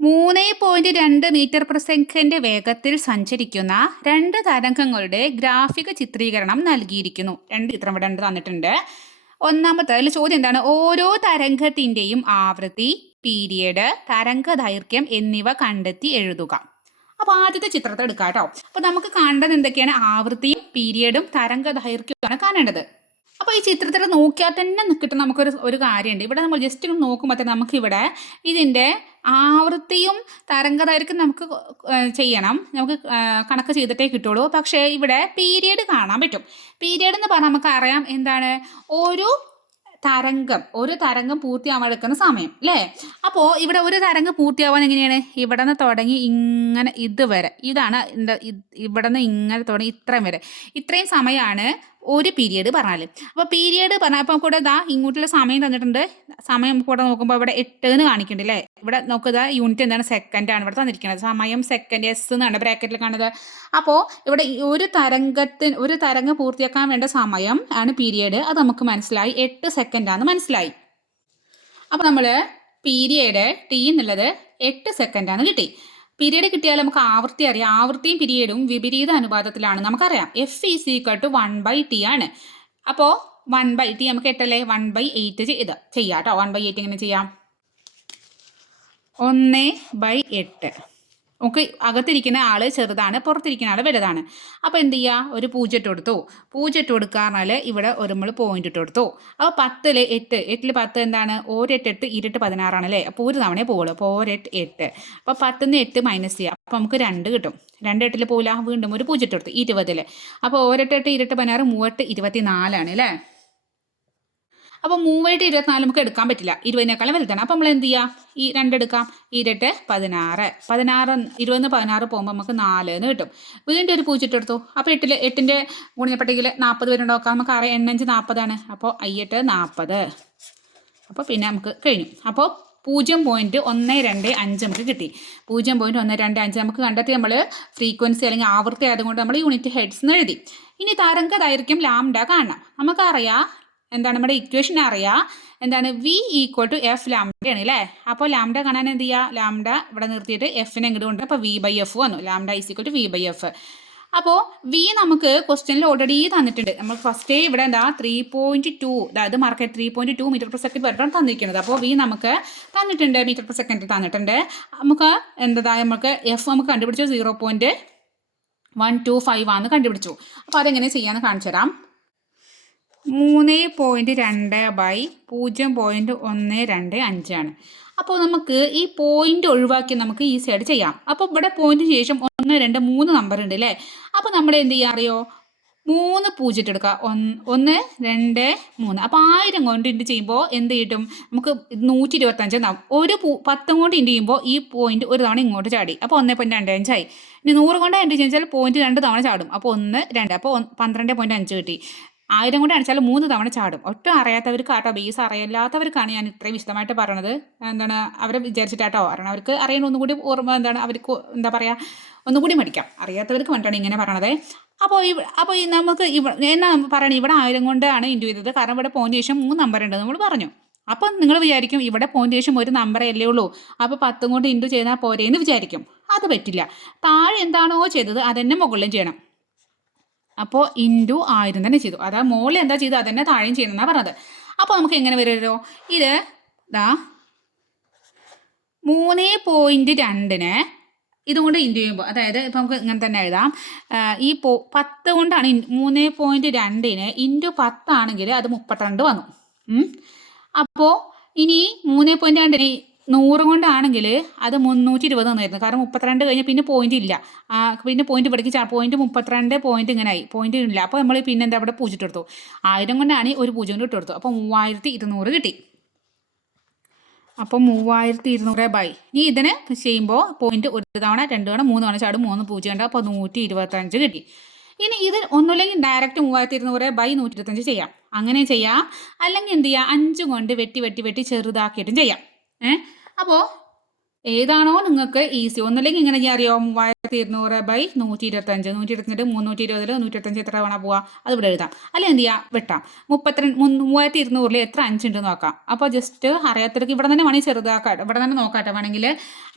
മൂന്ന് പോയിന്റ് രണ്ട് മീറ്റർ പെർ സെക്കൻഡ് വേഗത്തിൽ സഞ്ചരിക്കുന്ന രണ്ട് തരംഗങ്ങളുടെ ഗ്രാഫിക ചിത്രീകരണം നൽകിയിരിക്കുന്നു. രണ്ട് ചിത്രം ഇവിടെ രണ്ട് തന്നിട്ടുണ്ട്. ഒന്നാമത്തെ അതിൽ ചോദ്യം എന്താണ്? ഓരോ തരംഗത്തിന്റെയും ആവൃത്തി പീരിയഡ് തരംഗ ദൈർഘ്യം എന്നിവ കണ്ടെത്തി എഴുതുക. അപ്പോൾ ആദ്യത്തെ ചിത്രത്തെ എടുക്കാം കേട്ടോ അപ്പോൾ നമുക്ക് കാണേണ്ടത് എന്തൊക്കെയാണ്? ആവൃത്തിയും പീരിയഡും തരംഗ ദൈർഘ്യവുമാണ് കാണേണ്ടത്. അപ്പോൾ ഈ ചിത്രത്തിൽ നോക്കിയാൽ തന്നെ കിട്ടുന്ന നമുക്കൊരു ഒരു കാര്യമുണ്ട്. ഇവിടെ നമ്മൾ ജസ്റ്റ് ഒന്ന് നോക്കുമ്പോൾ തന്നെ നമുക്കിവിടെ ഇതിന്റെ ആവൃത്തിയും തരംഗദൈർഘ്യം നമുക്ക് ചെയ്യണം. നമുക്ക് കണക്ക് ചെയ്തിട്ടേ കിട്ടുള്ളൂ. പക്ഷേ ഇവിടെ പീരിയഡ് കാണാൻ പറ്റും. പീരിയഡ് എന്ന് പറഞ്ഞാൽ നമുക്ക് അറിയാം എന്താണ്? ഒരു തരംഗം ഒരു തരംഗം പൂർത്തിയാവാൻ എടുക്കുന്ന സമയം അല്ലേ? അപ്പോൾ ഇവിടെ ഒരു തരംഗം പൂർത്തിയാവാൻ എങ്ങനെയാണ്? ഇവിടെ നിന്ന് തുടങ്ങി ഇങ്ങനെ ഇതുവരെ. ഇതാണ് ഇവിടെ നിന്ന് ഇങ്ങനെ തുടങ്ങി ഇത്രയും വരെ. ഇത്രയും സമയമാണ് ഒരു പീരിയഡ് പറഞ്ഞാൽ അപ്പോൾ പീരിയഡ് പറഞ്ഞാൽ അപ്പോൾ കൂടെ ഇതാ ഇങ്ങോട്ടുള്ള സമയം തന്നിട്ടുണ്ട്. സമയം കൂടെ നോക്കുമ്പോൾ ഇവിടെ എട്ട് എന്ന് കാണിക്കുന്നുണ്ട് അല്ലേ ഇവിടെ നോക്കുക യൂണിറ്റ് എന്താണ്? സെക്കൻഡ് ആണ് ഇവിടെ തന്നിരിക്കുന്നത്. സമയം സെക്കൻഡ് എസ് എന്നാണ് ബ്രാക്കറ്റിൽ കാണുന്നത്. അപ്പോൾ ഇവിടെ ഒരു തരംഗത്തിന് ഒരു തരംഗം പൂർത്തിയാക്കാൻ വേണ്ട സമയം ആണ് പീരിയഡ് അത് നമുക്ക് മനസ്സിലായി. എട്ട് ആണ് മനസ്സിലായി. അപ്പോൾ നമ്മൾ പീരിയഡ് ടി എന്നുള്ളത് എട്ട് ആണ് കിട്ടി. പീരീഡ് കിട്ടിയാൽ നമുക്ക് ആവൃത്തി അറിയാം. ആവൃത്തിയും പിരീഡും വിപരീത അനുപാതത്തിലാണ്. നമുക്കറിയാം. F is equal to one by T ആണ്. അപ്പോൾ വൺ ബൈ ടി നമുക്ക് എട്ടല്ലേ? വൺ ബൈ എയ്റ്റ് ചെയ്ത് ചെയ്യാം കേട്ടോ വൺ ബൈ എയ്റ്റ് എങ്ങനെ ചെയ്യാം? ഒന്ന് ബൈ എട്ട്. നമുക്ക് അകത്തിരിക്കുന്ന ആൾ ചെറുതാണ് പുറത്തിരിക്കുന്ന ആൾ വലുതാണ്. അപ്പോൾ എന്ത് ചെയ്യുക ഒരു പൂജ ഇട്ട് കൊടുത്തു. പൂജ ഇട്ട് കൊടുക്കുക പറഞ്ഞാൽ ഇവിടെ ഒരു നമ്മൾ പോയിന്റ് ഇട്ട് കൊടുത്തു. അപ്പോൾ പത്തിൽ എട്ട് എട്ടിൽ പത്ത് എന്താണ്? ഒരെട്ട് എട്ട് ഇരുട്ട് പതിനാറാണ് അല്ലേ അപ്പോൾ ഒരു തവണയെ പോകുള്ളൂ അപ്പോൾ ഒരെട്ട് എട്ട്. അപ്പോൾ പത്തിന്ന് എട്ട് മൈനസ് ചെയ്യുക അപ്പോൾ നമുക്ക് രണ്ട് കിട്ടും. രണ്ട് എട്ടിൽ പോകില്ല വീണ്ടും ഒരു പൂജ ഇട്ട് കൊടുത്തു. ഇരുപതിൽ അപ്പോൾ ഒരെട്ട് എട്ട് ഇരുട്ട് പതിനാറ് മൂവെട്ട് ഇരുപത്തി നാലാണ് അല്ലേ? അപ്പോൾ മൂവായിട്ട് ഇരുപത്തിനാല് നമുക്ക് എടുക്കാൻ പറ്റില്ല. ഇരുപതിനേക്കാളും വലുതാണ്. അപ്പോൾ നമ്മൾ എന്ത് ചെയ്യുക ഈ രണ്ടെടുക്കാം ഇരട്ട് പതിനാറ്. പതിനാറ് ഇരുപതിന് പതിനാറ് പോകുമ്പോൾ നമുക്ക് നാല് എന്ന് കിട്ടും. വീണ്ടും ഒരു പൂച്ചിട്ടെടുത്തു അപ്പോൾ എട്ടിൽ എട്ടിന്റെ ഗുണിതപ്പട്ടികയിൽ നാൽപ്പത് പേരുണ്ടാക്കാം നമുക്ക് അറിയാം എണ്ണഞ്ച് നാൽപ്പതാണ് അപ്പോൾ അയ്യെട്ട് നാൽപ്പത് അപ്പോൾ പിന്നെ നമുക്ക് കഴിഞ്ഞു. അപ്പോൾ പൂജ്യം പോയിന്റ് ഒന്ന് രണ്ട് അഞ്ച് നമുക്ക് കിട്ടി. പൂജ്യം പോയിന്റ് ഒന്ന് രണ്ട് അഞ്ച് നമുക്ക് കണ്ടെത്തി നമ്മൾ ഫ്രീക്വൻസി അല്ലെങ്കിൽ ആവൃത്തി ആയതുകൊണ്ട് നമ്മൾ യൂണിറ്റ് ഹെഡ്സ് എന്ന് എഴുതി. ഇനി തരംഗ ദൈർഘ്യം ലാംഡ കാണണം. നമുക്കറിയാം എന്താണ് നമ്മുടെ ഇക്വേഷൻ അറിയാം. എന്താണ് വി ഈക്വൽ ടു എഫ് ലാംഡയാണ് അല്ലേ അപ്പോൾ ലാംഡ കാണാൻ എന്ത് ചെയ്യുക ലാംഡ ഇവിടെ നിർത്തിയിട്ട് എഫിനെ ഇങ്ങോട്ട് കൊണ്ട് അപ്പോൾ വി ബൈ എഫ് വന്നു. Lambda is equal to V by F അപ്പോൾ വി നമുക്ക് ക്വസ്റ്റ്യനിൽ ഓൾറെഡി തന്നിട്ടുണ്ട്. നമ്മൾ ഫസ്റ്റേ ഇവിടെ എന്താ? ത്രീ പോയിന്റ് ടു അതായത് market three point two metre per second per തന്നിരിക്കുന്നത്. അപ്പോൾ വി നമുക്ക് തന്നിട്ടുണ്ട് മീറ്റർ പെർ സെക്കൻഡ് തന്നിട്ടുണ്ട്. നമുക്ക് എന്താ? നമുക്ക് എഫ് നമുക്ക് കണ്ടുപിടിച്ചു zero point one two five ആണ് കണ്ടുപിടിച്ചു. അപ്പോൾ അതെങ്ങനെ ചെയ്യാമെന്ന് കാണിച്ചു തരാം. മൂന്ന് പോയിന്റ് രണ്ട് ബൈ പൂജ്യം പോയിന്റ് ഒന്ന് രണ്ട് അഞ്ചാണ് അപ്പോൾ നമുക്ക് ഈ പോയിന്റ് ഒഴിവാക്കി നമുക്ക് ഈ സൈഡ് ചെയ്യാം. അപ്പോൾ ഇവിടെ പോയിന്റിന് ശേഷം ഒന്ന് രണ്ട് മൂന്ന് നമ്പർ ഉണ്ട് അല്ലേ അപ്പോൾ നമ്മൾ എന്ത് ചെയ്യാം അറിയോ? മൂന്ന് പൂജ്യം എടുക്കുക. ഒന്ന് ഒന്ന് രണ്ട് മൂന്ന്. അപ്പോൾ ആയിരം കൊണ്ട് ഇന്റ് ചെയ്യുമ്പോൾ എന്ത് കിട്ടും? നമുക്ക് നൂറ്റി ഇരുപത്തഞ്ച് എന്നാവും ഒരു പൂ പത്തും കൊണ്ട് ഇന്റ് ചെയ്യുമ്പോൾ ഈ പോയിന്റ് ഒരു തവണ ഇങ്ങോട്ട് ചാടി. അപ്പോൾ ഒന്ന് പോയിന്റ് രണ്ട് അഞ്ചായി ഇനി നൂറ് കൊണ്ട് ഇന്റ് ചെയ്താൽ പോയിന്റ് രണ്ട് തവണ ചാടും. അപ്പോൾ ഒന്ന് രണ്ട്. അപ്പോൾ പന്ത്രണ്ട് പോയിന്റ് അഞ്ച് കിട്ടി. ആയിരം കൊണ്ട് അടിച്ചാൽ മൂന്ന് തവണ ചാടും. ഒട്ടും അറിയാത്തവർക്ക് ആട്ടോ ബേസ് അറിയില്ലാത്തവർക്കാണ് ഞാൻ ഇത്രയും വിശദമായിട്ട് പറയണത്. എന്താണ് അവരെ വിചാരിച്ചിട്ടാട്ടോ. കാരണം അവർക്ക് ഒന്നും കൂടി ഓർമ്മ എന്താണ് അവർക്ക് എന്താ പറയുക ഒന്നുകൂടി മടിക്കാം. അറിയാത്തവർക്ക് വേണ്ടിയിട്ടാണ് ഇങ്ങനെ പറയണത്. അപ്പോൾ ഇവ അപ്പോൾ നമുക്ക് ഇവ എന്നാ പറയണത് ഇവിടെ ആയിരം കൊണ്ടാണ് ഇന്റു ചെയ്തത്. കാരണം ഇവിടെ പോയിന്റ് ശേഷം മൂന്ന് നമ്പർ ഉണ്ട് നമ്മൾ പറഞ്ഞു. അപ്പം നിങ്ങൾ വിചാരിക്കും ഇവിടെ പോയിന്റ് ശേഷം ഒരു നമ്പറേ അല്ലേ ഉള്ളൂ. അപ്പോൾ പത്തും കൊണ്ട് ഇന്റു ചെയ്താൽ പോരേന്ന് വിചാരിക്കും. അത് പറ്റില്ല. താഴെ എന്താണോ ചെയ്തത് അതെന്നെ മുകളിലും ചെയ്യണം. അപ്പോൾ ഇന്റു ആയിരം തന്നെ ചെയ്തു. അതാ മുകളിൽ എന്താ ചെയ്തു അതന്നെ താഴെയും ചെയ്യുന്നതാണ് പറഞ്ഞത്. അപ്പോൾ നമുക്ക് എങ്ങനെ വരുമല്ലോ ഇത് ദാ മൂന്ന് പോയിന്റ് രണ്ടിന് ഇതുകൊണ്ട് ഇന്റു ചെയ്യുമ്പോൾ അതായത് ഇപ്പം നമുക്ക് ഇങ്ങനെ തന്നെ എഴുതാം. ഈ പോ പത്ത് കൊണ്ടാണ് മൂന്ന് പോയിന്റ് രണ്ടിന് ഇന്റു പത്താണെങ്കിൽ അത് മുപ്പത്തിരണ്ട് വന്നു. അപ്പോൾ ഇനി മൂന്ന് പോയിന്റ് രണ്ടിന് നൂറ് കൊണ്ടാണെങ്കിൽ അത് മുന്നൂറ്റി ഇരുപത് തന്നായിരുന്നു. കാരണം മുപ്പത്തിരണ്ട് കഴിഞ്ഞ് പിന്നെ പോയിന്റ് ഇല്ല. പിന്നെ പോയിന്റ് ഇവിടേക്ക് പോയിന്റ് മുപ്പത്തിരണ്ട് പോയിന്റ് ഇങ്ങനെ ആയി. പോയിന്റ് ഇല്ല. അപ്പോൾ നമ്മൾ പിന്നെ എന്താ അവിടെ പൂജ്യം എടുത്തു ആയിരം കൊണ്ടാണ് ഒരു പൂജ്യം കൊണ്ട് ഇട്ടെടുത്തു അപ്പോൾ മൂവായിരത്തി ഇരുന്നൂറ് കിട്ടി. അപ്പോൾ മൂവായിരത്തി ഇരുന്നൂറ് ബൈ ഇനി ഇതിന് ചെയ്യുമ്പോൾ പോയിന്റ് ഒരു തവണ രണ്ട് തവണ മൂന്ന് തവണ ചാടും. മൂന്ന് പൂജ്യം ഉണ്ട് അപ്പോൾ നൂറ്റി ഇരുപത്തഞ്ച് കിട്ടി. ഇനി ഇത് ഒന്നുമില്ലെങ്കിൽ ഡയറക്റ്റ് മൂവായിരത്തി ഇരുന്നൂറ് ബൈ നൂറ്റി ഇരുപത്തഞ്ച് ചെയ്യാം. അങ്ങനെ ചെയ്യാം. അല്ലെങ്കിൽ എന്ത് ചെയ്യാം? അഞ്ചും കൊണ്ട് വെട്ടി വെട്ടി വെട്ടി ചെറുതാക്കിയിട്ടും ചെയ്യാം. ഏഹ് അപ്പോൾ ഏതാണോ നിങ്ങൾക്ക് ഈസി ഒന്നല്ലെങ്കിൽ ഇങ്ങനെ ഞാൻ അറിയാം? മൂവായിരത്തി ഇരുന്നൂറ് ബൈ നൂറ്റി ഇരുപത്തഞ്ച് നൂറ്റി ഇരുപത്തഞ്ച് മുന്നൂറ്റി ഇരുപതിൽ നൂറ്റി ഇരുപത്തഞ്ച് എത്ര വേണം പോവാ? അത് ഇവിടെ എഴുതാം. അല്ലെങ്കിൽ എന്ത് ചെയ്യാം? വെട്ടാം. മുപ്പത്തിരണ്ട് മൂവായിരത്തി ഇരുന്നൂറിൽ എത്ര അഞ്ചുണ്ട് നോക്കാം. അപ്പോൾ ജസ്റ്റ് അറിയാത്തവർക്ക് ഇവിടെ തന്നെ വേണമെങ്കിൽ ചെറുതാക്കാം ഇവിടെ തന്നെ നോക്കാട്ടെ വേണമെങ്കിൽ.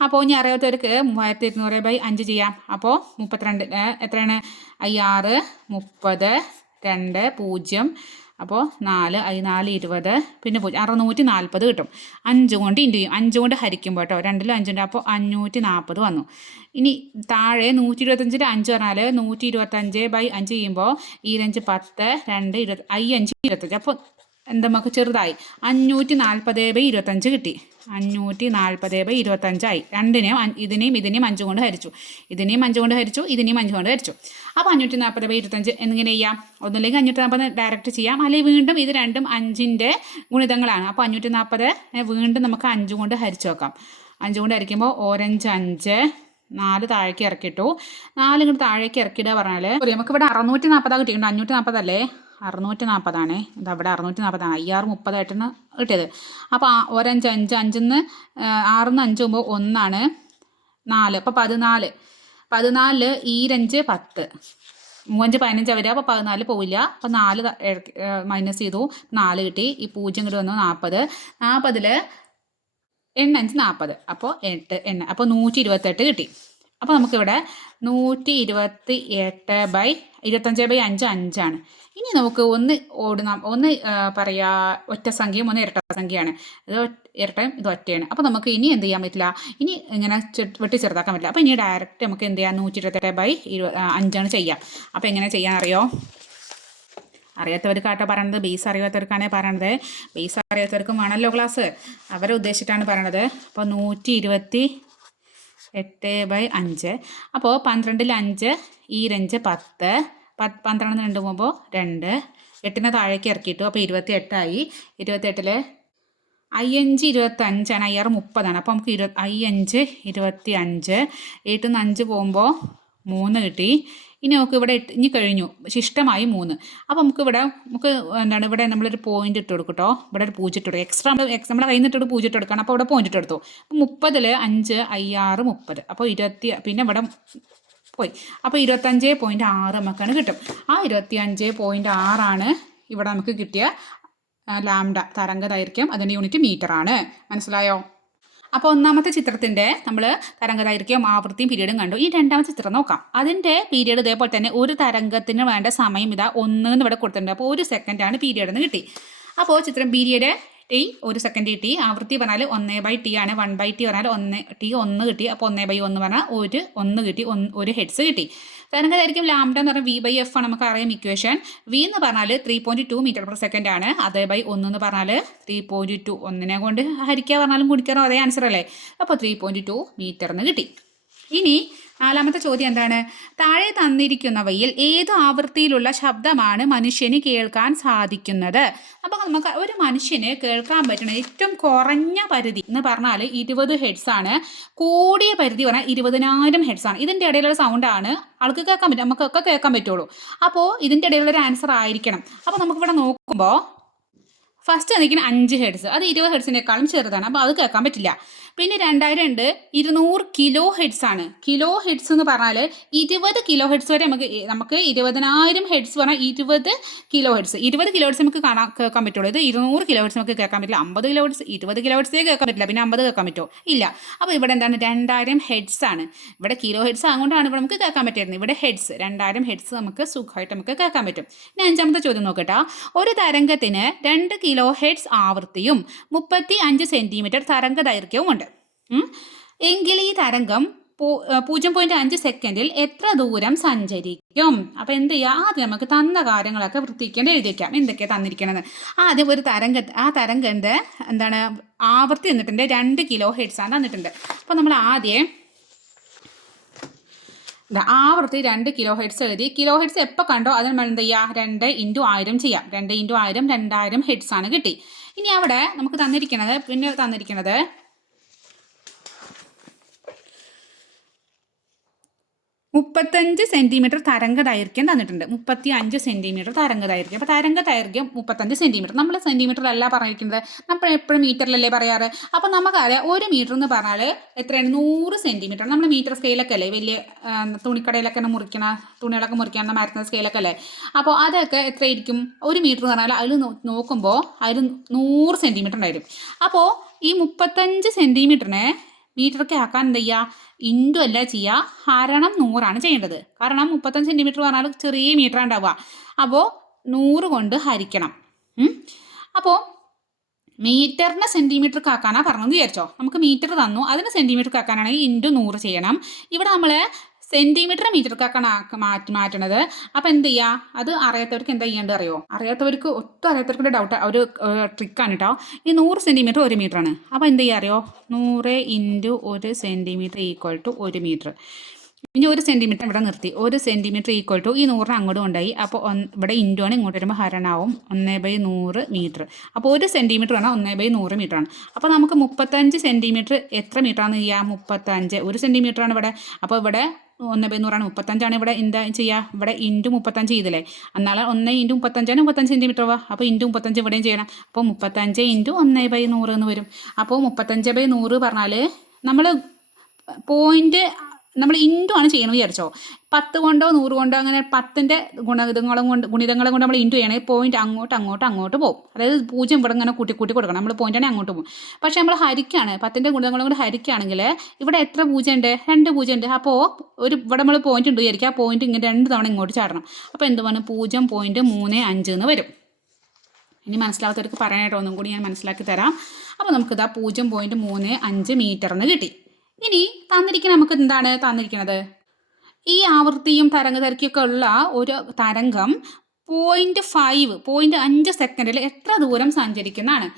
അപ്പോൾ ഇനി അറിയാത്തവർക്ക് മൂവായിരത്തി ഇരുന്നൂറ് ബൈ അഞ്ച് ചെയ്യാം. അപ്പോൾ മുപ്പത്തിരണ്ട് എത്രയാണ്? അയ്യാറ് മുപ്പത് രണ്ട് പൂജ്യം അപ്പോൾ നാല് ഐ നാല് ഇരുപത് പിന്നെ അറുന്നൂറ്റി നാൽപ്പത് കിട്ടും. അഞ്ച് കൊണ്ട് ഇന്റു ചെയ്യും. അഞ്ച് കൊണ്ട് ഹരിക്കുമ്പോൾ കേട്ടോ രണ്ടിലും അഞ്ചുണ്ട്. അപ്പോൾ അഞ്ഞൂറ്റി നാൽപ്പത് വന്നു. ഇനി താഴെ നൂറ്റി ഇരുപത്തഞ്ചിൽ അഞ്ച് പറഞ്ഞാൽ നൂറ്റി ഇരുപത്തഞ്ച് ബൈ അഞ്ച് ചെയ്യുമ്പോൾ ഈരഞ്ച് പത്ത് രണ്ട് ഇരുപത്തി അയ്യഞ്ച് ഇരുപത്തഞ്ച് അപ്പോൾ എന്താ നമുക്ക് ചെറുതായി. അഞ്ഞൂറ്റി നാൽപ്പത് ബൈ ഇരുപത്തഞ്ച് കിട്ടി. അഞ്ഞൂറ്റി നാൽപ്പത് ബൈ ഇരുപത്തഞ്ചായി. രണ്ടിനെയും ഇതിനെയും ഇതിനെയും അഞ്ച് കൊണ്ട് ഹരിച്ചു. ഇതിനെയും അഞ്ച് കൊണ്ട് ഹരിച്ചു ഇതിനെയും അഞ്ച് കൊണ്ട് ഹരിച്ചു. അപ്പോൾ അഞ്ഞൂറ്റി നാൽപ്പത് ബൈ ഇരുപത്തഞ്ച് എന്നിങ്ങനെ ചെയ്യാം? ഒന്നുമില്ലെങ്കിൽ അഞ്ഞൂറ്റി നാൽപ്പത് ഡയറക്റ്റ് ചെയ്യാം. അല്ലെങ്കിൽ വീണ്ടും ഇത് രണ്ടും അഞ്ചിന്റെ ഗുണിതങ്ങളാണ്. അപ്പോൾ അഞ്ഞൂറ്റി നാൽപ്പത് വീണ്ടും നമുക്ക് അഞ്ച് കൊണ്ട് ഹരിച്ചു നോക്കാം അഞ്ച് കൊണ്ട് ഹരിക്കുമ്പോൾ ഓരഞ്ച് അഞ്ച് നാല് താഴേക്ക് ഇറക്കിയിട്ടു നാല് ഇങ്ങോട്ട് താഴേക്ക് ഇറക്കിയിടുക പറഞ്ഞാൽ നമുക്ക് ഇവിടെ അറുന്നൂറ്റി നാൽപ്പതാണ് കിട്ടിയിട്ടുണ്ട്. അഞ്ഞൂറ്റി നാൽപ്പതല്ലേ അറുന്നൂറ്റി നാൽപ്പതാണ് ഇത് അവിടെ അറുന്നൂറ്റി നാൽപ്പതാണ് അയ്യാറ് മുപ്പതായിട്ടാണ് കിട്ടിയത്. അപ്പോൾ ഒരഞ്ച് അഞ്ച് അഞ്ചിന്ന് ആറിന്ന് അഞ്ച് പോകുമ്പോൾ ഒന്നാണ് നാല്. അപ്പോൾ പതിനാല്. പതിനാലിൽ ഈരഞ്ച് പത്ത്. മൂവഞ്ച് പതിനഞ്ച് വരിക അപ്പോൾ പതിനാല് പോവില്ല. അപ്പോൾ നാല് മൈനസ് ചെയ്തു. നാല് കിട്ടി. ഈ പൂജ്യം കിട്ടി വന്നു നാൽപ്പത് നാൽപ്പതിൽ എണ്ണഞ്ച് നാൽപ്പത് അപ്പോൾ എട്ട് എണ്ണ. അപ്പോൾ നൂറ്റി ഇരുപത്തെട്ട് കിട്ടി. അപ്പോൾ നമുക്കിവിടെ നൂറ്റി ഇരുപത്തി എട്ട് ബൈ ഇരുപത്തഞ്ച് ബൈ അഞ്ച് അഞ്ചാണ്. ഇനി നമുക്ക് ഒന്ന് ഓടുന്ന ഒന്ന് പറയാ ഒറ്റ സംഖ്യയും ഒന്ന് ഇരട്ട സംഖ്യയാണ്. ഇത് ഇരട്ടയും ഇത് ഒറ്റയാണ്. അപ്പോൾ നമുക്ക് ഇനി എന്ത് ചെയ്യാൻ പറ്റില്ല? ഇനി ഇങ്ങനെ വെട്ടി ചെറുതാക്കാൻ പറ്റില്ല. അപ്പോൾ ഇനി ഡയറക്റ്റ് നമുക്ക് എന്ത് ചെയ്യാം? നൂറ്റി ഇരുപത്തെട്ട് ബൈ ഇരു അഞ്ചാണ് ചെയ്യാം. അപ്പോൾ എങ്ങനെ ചെയ്യാൻ അറിയോ? അറിയാത്തവർക്കാട്ടോ പറയണത്. ബേസ് അറിയാത്തവർക്കാണേ പറയണത്. ബേസ് അറിയാത്തവർക്കും വേണമല്ലോ ക്ലാസ്. അവരെ ഉദ്ദേശിച്ചിട്ടാണ് പറയണത്. അപ്പോൾ നൂറ്റി ഇരുപത്തി എട്ട് ബൈ അഞ്ച്. അപ്പോൾ പന്ത്രണ്ടിൽ അഞ്ച് ഈ രഞ്ച് പത്ത്. പത്ത് പന്ത്രണ്ട് രണ്ട് പോകുമ്പോൾ രണ്ട്. എട്ടിനെ താഴേക്ക് ഇറക്കിയിട്ടു. അപ്പോൾ ഇരുപത്തി എട്ടായി ഇരുപത്തെട്ടിൽ അഞ്ച് ഇരുപത്തഞ്ചാണ് അയ്യാറ് മുപ്പതാണ് അപ്പോൾ നമുക്ക് ഇരുപത്തി അഞ്ച് ഇരുപത്തി അഞ്ച് എട്ടിൽ നിന്ന് അഞ്ച് പോകുമ്പോൾ മൂന്ന് കിട്ടി. ഇനി നമുക്ക് ഇവിടെ ഇനി കഴിഞ്ഞു. ശിഷ്ടമായി മൂന്ന്. അപ്പോൾ നമുക്ക് ഇവിടെ നമുക്ക് എന്താണ് ഇവിടെ നമ്മളൊരു പോയിന്റ് ഇട്ട് കൊടുക്കട്ടോ. കേട്ടോ ഇവിടെ ഒരു പൂജ ഇട്ട് കൊടുക്കും എക്സ്ട്രാ നമ്മൾ എക്സ് നമ്മുടെ കയ്യിൽ നിന്നിട്ട് പൂജ്യം ഇട്ട് കൊടുക്കണം അപ്പോൾ ഇവിടെ പോയിന്റ് ഇട്ട് കൊടുത്തു. അപ്പോൾ മുപ്പതിൽ അഞ്ച് അയ്യാറ് മുപ്പത്. അപ്പോൾ ഇരുപത്തി പിന്നെ ഇവിടെ പോയി. അപ്പോൾ ഇരുപത്തഞ്ച് പോയിന്റ് ആറ് നമുക്കാണ് കിട്ടും. ആ ഇരുപത്തി അഞ്ച് പോയിന്റ് ആറാണ് ഇവിടെ നമുക്ക് കിട്ടിയ ലാംഡ തരംഗ ദൈർഘ്യം അതിന്റെ യൂണിറ്റ് മീറ്ററാണ് മനസ്സിലായോ? അപ്പോൾ ഒന്നാമത്തെ ചിത്രത്തിന്റെ നമ്മൾ തരംഗ ദൈർഘ്യം ആവൃത്തിയും പീരീഡും കണ്ടു. ഈ രണ്ടാമത്തെ ചിത്രം നോക്കാം. അതിന്റെ പീരീഡ് ഇതേപോലെ തന്നെ ഒരു തരംഗത്തിന് വേണ്ട സമയം ഇതാ ഒന്ന് എന്ന് ഇവിടെ കൊടുത്തിട്ടുണ്ട്. അപ്പോൾ ഒരു സെക്കൻഡാണ് പീരീഡ് എന്ന് കിട്ടി. അപ്പോൾ ചിത്രം പീരീഡ് ടി ഒരു സെക്കൻഡ് കിട്ടി ആവൃത്തി പറഞ്ഞാൽ ഒന്ന് ബൈ ടി ആണ്. വൺ ബൈ ടി പറഞ്ഞാൽ ഒന്ന് ടി ഒന്ന് കിട്ടി. അപ്പോൾ ഒന്ന് ബൈ ഒന്ന് പറഞ്ഞാൽ ഒരു ഒന്ന് കിട്ടി ഒരു ഹെഡ്സ് കിട്ടി. തരംഗദൈർഘ്യം ലാംഡ എന്ന് പറഞ്ഞാൽ വി ബൈ എഫ് ആണ് നമുക്ക് അറിയാം ഇക്വേഷൻ വി എന്ന് പറഞ്ഞാൽ three point two metre per second ആണ്. അതേ ബൈ ഒന്ന് എന്ന് പറഞ്ഞാൽ ത്രീ പോയിന്റ് ടു ഒന്നിനെ കൊണ്ട് ഹരിക്കുക പറഞ്ഞാലും കുടിക്കാറോ അതേ ആൻസർ അല്ലേ? അപ്പോൾ ത്രീ പോയിന്റ് ടു മീറ്റർ എന്ന് കിട്ടി. ഇനി നാലാമത്തെ ചോദ്യം എന്താണ്? താഴെ തന്നിരിക്കുന്നവയിൽ ഏത് ആവൃത്തിയിലുള്ള ശബ്ദമാണ് മനുഷ്യന് കേൾക്കാൻ സാധിക്കുന്നത്? അപ്പോൾ നമുക്ക് ഒരു മനുഷ്യന് കേൾക്കാൻ പറ്റുന്ന ഏറ്റവും കുറഞ്ഞ പരിധി എന്ന് പറഞ്ഞാൽ ഇരുപത് ഹെഡ്സ് ആണ്. കൂടിയ പരിധി പറഞ്ഞാൽ ഇരുപതിനായിരം ഹെഡ്സ് ആണ്. ഇതിന്റെ ഇടയിലുള്ള സൗണ്ടാണ് ആൾക്ക് കേൾക്കാൻ പറ്റും. നമുക്കൊക്കെ കേൾക്കാൻ പറ്റുള്ളൂ. അപ്പോൾ ഇതിന്റെ ഇടയിലുള്ള ഒരു ആൻസർ ആയിരിക്കണം. അപ്പോൾ നമുക്കിവിടെ നോക്കുമ്പോൾ ഫസ്റ്റ് എന്തെങ്കിലും അഞ്ച് ഹെഡ്സ് അത് ഇരുപത് ഹെഡ്സിനേക്കാളും ചെറുതാണ്. അപ്പോൾ അത് കേൾക്കാൻ പറ്റില്ല. പിന്നെ രണ്ടായിരം ഉണ്ട്. ഇരുന്നൂറ് കിലോ ഹെഡ്സ് ആണ്. കിലോ ഹെഡ്സ് എന്ന് പറഞ്ഞാൽ ഇരുപത് കിലോ ഹെഡ്സ് വരെ നമുക്ക് നമുക്ക് ഇരുപതിനായിരം ഹെഡ്സ് പറഞ്ഞാൽ ഇരുപത് കിലോ ഹെഡ്സ് ഇരുപത് കിലോ ഹെഡ്സ് നമുക്ക് കാണാൻ കേൾക്കാൻ പറ്റുള്ളൂ. ഇത് ഇരുന്നൂറ് കിലോ ഹെഡ്സ് നമുക്ക് കേൾക്കാൻ പറ്റില്ല. അമ്പത് കിലോ ഹെഡ്സ് ഇരുപത് കിലോ ഹെഡ്സേ കേൾക്കാൻ പറ്റില്ല. പിന്നെ അമ്പത് കേൾക്കാൻ പറ്റുമോ? ഇല്ല. അപ്പോൾ ഇവിടെ എന്താണ്? രണ്ടായിരം ഹെഡ്സ് ആണ്. ഇവിടെ കിലോ ഹെഡ്സ് ആയതുകൊണ്ടാണ് ഇവിടെ നമുക്ക് കേൾക്കാൻ പറ്റുന്നത് ഇവിടെ ഹെഡ്സ് രണ്ടായിരം ഹെഡ്സ് നമുക്ക് സുഖമായിട്ട് നമുക്ക് കേൾക്കാൻ പറ്റും. ഇനി അഞ്ചാമത്തെ ചോദ്യം നോക്കട്ടെ. ഒരു തരംഗത്തിന് രണ്ട് ഹെഡ്സ് ആവൃത്തിയും മുപ്പത്തി അഞ്ച് സെന്റിമീറ്റർ തരംഗ ദൈർഘ്യവും ഉണ്ട് എങ്കിൽ ഈ തരംഗം പൂജ്യം പോയിന്റ് അഞ്ച് സെക്കൻഡിൽ എത്ര ദൂരം സഞ്ചരിക്കും? അപ്പോൾ എന്ത് ചെയ്യുക ആദ്യം നമുക്ക് തന്ന കാര്യങ്ങളൊക്കെ വൃത്തിക്കേണ്ട എഴുതി വയ്ക്കാം എന്തൊക്കെയാണ് തന്നിരിക്കണത്? ആദ്യം ഒരു തരംഗ ആ തരംഗന്റെ എന്താണ് ആവൃത്തി തന്നിട്ടുണ്ട് രണ്ട് കിലോ ഹെഡ്സ് ആണ് തന്നിട്ടുണ്ട്. അപ്പോൾ നമ്മൾ ആദ്യം ആവൃത്തി രണ്ട് കിലോ ഹെഡ്സ് എഴുതി. കിലോ ഹെഡ്സ് എപ്പോൾ കണ്ടോ അതിന് എന്ത് ചെയ്യുക രണ്ട് ഇന്റു ആയിരം ചെയ്യാം. രണ്ട് ഇന്റു ആയിരം രണ്ടായിരം ഹെഡ്സ് ആണ് കിട്ടി. ഇനി അവിടെ നമുക്ക് തന്നിരിക്കുന്നത് പിന്നെ തന്നിരിക്കുന്നത് മുപ്പത്തഞ്ച് സെന്റിമീറ്റർ തരംഗ ദൈർഘ്യം തന്നിട്ടുണ്ട്. മുപ്പത്തി അഞ്ച് സെന്റിമീറ്റർ തരംഗ ദൈർഘ്യം. അപ്പോൾ തരംഗ ദൈർഘ്യം മുപ്പത്തഞ്ച് സെന്റിമീറ്റർ നമ്മൾ അല്ല പറഞ്ഞിരിക്കുന്നത്. നമ്മൾ എപ്പോഴും മീറ്ററിലല്ലേ പറയാറ്? അപ്പോൾ നമുക്കറിയാം ഒരു മീറ്റർ എന്ന് പറഞ്ഞാൽ എത്രയാണ്? നൂറ് സെന്റിമീറ്റർ നമ്മൾ മീറ്റർ സ്കെയിലൊക്കെ അല്ലേ? വലിയ തുണിക്കടയിലൊക്കെ മുറിക്കണ തുണികളൊക്കെ മുറിക്കണ മരത്തുന്ന സ്കെയിലൊക്കെ അല്ലേ? അപ്പോൾ അതൊക്കെ എത്രയായിരിക്കും? ഒരു മീറ്റർ എന്ന് പറഞ്ഞാൽ അതിൽ നോക്കുമ്പോൾ അതിൽ നൂറ് സെന്റിമീറ്റർ ഉണ്ടായിരിക്കും. അപ്പോൾ ഈ മുപ്പത്തഞ്ച് സെന്റിമീറ്ററിനെ മീറ്ററൊക്കെ ആക്കാൻ എന്ത് ചെയ്യുക ഇന്റു അല്ല ചെയ്യുക ഹരണം നൂറാണ് ചെയ്യേണ്ടത്. കാരണം മുപ്പത്തഞ്ച് സെന്റിമീറ്റർ പറഞ്ഞാൽ ചെറിയ മീറ്റർ ഉണ്ടാവുക. അപ്പോൾ നൂറ് കൊണ്ട് ഹരിക്കണം. അപ്പോൾ മീറ്ററിന് സെന്റിമീറ്റർ കാക്കാനാണ് പറഞ്ഞത് വിചാരിച്ചോ? നമുക്ക് മീറ്റർ തന്നു. അതിന് സെന്റിമീറ്റർ കാക്കാനാണെങ്കിൽ ഇന്റു നൂറ് ചെയ്യണം. ഇവിടെ നമ്മൾ സെന്റിമീറ്റർ മീറ്റർക്കാണ് മാറ്റി മാറ്റണത്. അപ്പോൾ എന്ത് ചെയ്യുക അത് അറിയാത്തവർക്ക് എന്താ ചെയ്യേണ്ടത് അറിയോ? അറിയാത്തവർക്ക് ഒട്ടും അറിയാത്തവർക്ക് ഡൗട്ട് ഒരു ട്രിക്കാണ് കേട്ടോ ഈ നൂറ് സെന്റിമീറ്റർ ഒരു മീറ്റർ ആണ്. അപ്പോൾ എന്ത് ചെയ്യുക അറിയോ? നൂറ് ഇന്റു ഒരു സെന്റിമീറ്റർ ഈക്വൽ ടു ഒരു മീറ്റർ ഇനി ഒരു സെന്റിമീറ്റർ ഇവിടെ നിർത്തി. ഒരു സെന്റിമീറ്റർ ഈക്വൽ ടു ഈ നൂറിന് അങ്ങോട്ട് കൊണ്ടായി അപ്പോൾ ഇവിടെ ഇന്റു ആണ് ഇങ്ങോട്ട് വരുമ്പോൾ ഹരണാവും. ഒന്ന് ബൈ നൂറ് മീറ്റർ അപ്പോൾ ഒരു സെന്റിമീറ്റർ ആണ് ഒന്ന് ബൈ നൂറ് മീറ്റർ ആണ്. അപ്പോൾ നമുക്ക് മുപ്പത്തഞ്ച് സെന്റിമീറ്റർ എത്ര മീറ്റർ ആണ് ചെയ്യുക മുപ്പത്തഞ്ച്. ഒരു സെന്റിമീറ്റർ ആണ് ഇവിടെ. അപ്പോൾ ഇവിടെ ഒന്ന് ബൈ നൂറാണ്. മുപ്പത്തഞ്ചാണ് ഇവിടെ എന്താ ചെയ്യുക ഇവിടെ ഇന്റു മുപ്പത്തഞ്ച് ചെയ്തില്ലേ? എന്നാൽ ഒന്ന് ഇന്റു മുപ്പത്തഞ്ചാണ് മുപ്പത്തഞ്ച് സെന്റിമീറ്റർ ആവുക അപ്പോൾ ഇന്റു മുപ്പത്തഞ്ച് ഇവിടെയും ചെയ്യണം. അപ്പോൾ മുപ്പത്തഞ്ച് ഇന്റു ഒന്ന് ബൈ നൂറ് എന്ന് വരും. അപ്പോൾ മുപ്പത്തഞ്ച് ബൈ നൂറ് പറഞ്ഞാൽ നമ്മൾ പോയിന്റ് നമ്മൾ ഇന്റു ആണ് ചെയ്യണമെന്ന് വിചാരിച്ചോ? പത്ത് കൊണ്ടോ നൂറ് കൊണ്ടോ അങ്ങനെ പത്തിന്റെ ഗുണിതങ്ങളും കൊണ്ട് ഗുണിതങ്ങളും കൊണ്ട് നമ്മൾ ഇന്റു ചെയ്യണമെങ്കിൽ പോയിന്റ് അങ്ങോട്ട് അങ്ങോട്ട് അങ്ങോട്ട് പോകും അതായത് പൂജ്യം ഇവിടെ ഇങ്ങനെ കൂട്ടി കൂട്ടി കൊടുക്കണം. നമ്മൾ പോയിന്റ് ആണെങ്കിൽ അങ്ങോട്ട് പോകും പക്ഷെ നമ്മൾ ഹരിക്കാണ്. പത്തിന്റെ ഗുണിതങ്ങളും കൊണ്ട് ഹരിക്കുകയാണെങ്കിൽ ഇവിടെ എത്ര പൂജ്യം ഉണ്ട്? രണ്ട് പൂജ്യം ഉണ്ട്. അപ്പോൾ ഒരു ഇവിടെ നമ്മൾ പോയിന്റ് ഉണ്ട് വിചാരിക്കുക ആ പോയിന്റ് ഇങ്ങനെ രണ്ട് തവണ ഇങ്ങോട്ട് ചാടണം. അപ്പോൾ എന്ത് വേണം പൂജ്യം പോയിന്റ് മൂന്ന് അഞ്ച് എന്ന് വരും. ഇനി മനസ്സിലാവാത്തവർക്ക് പറയാനായിട്ട് ഒന്നും കൂടി ഞാൻ മനസ്സിലാക്കി തരാം. അപ്പോൾ നമുക്കിതാ പൂജ്യം പോയിന്റ് മൂന്ന് അഞ്ച് മീറ്റർ എന്ന് കിട്ടി. ഇനി തന്നിരിക്കുന്ന നമുക്ക് എന്താണ് തന്നിരിക്കുന്നത് ഈ ആവൃത്തിയും തരംഗ തരംഗദൈർഘ്യമൊക്കെ ഉള്ള ഒരു തരംഗം പോയിന്റ് ഫൈവ് പോയിന്റ് അഞ്ച് സെക്കൻഡിൽ എത്ര ദൂരം സഞ്ചരിക്കുന്നതാണ്?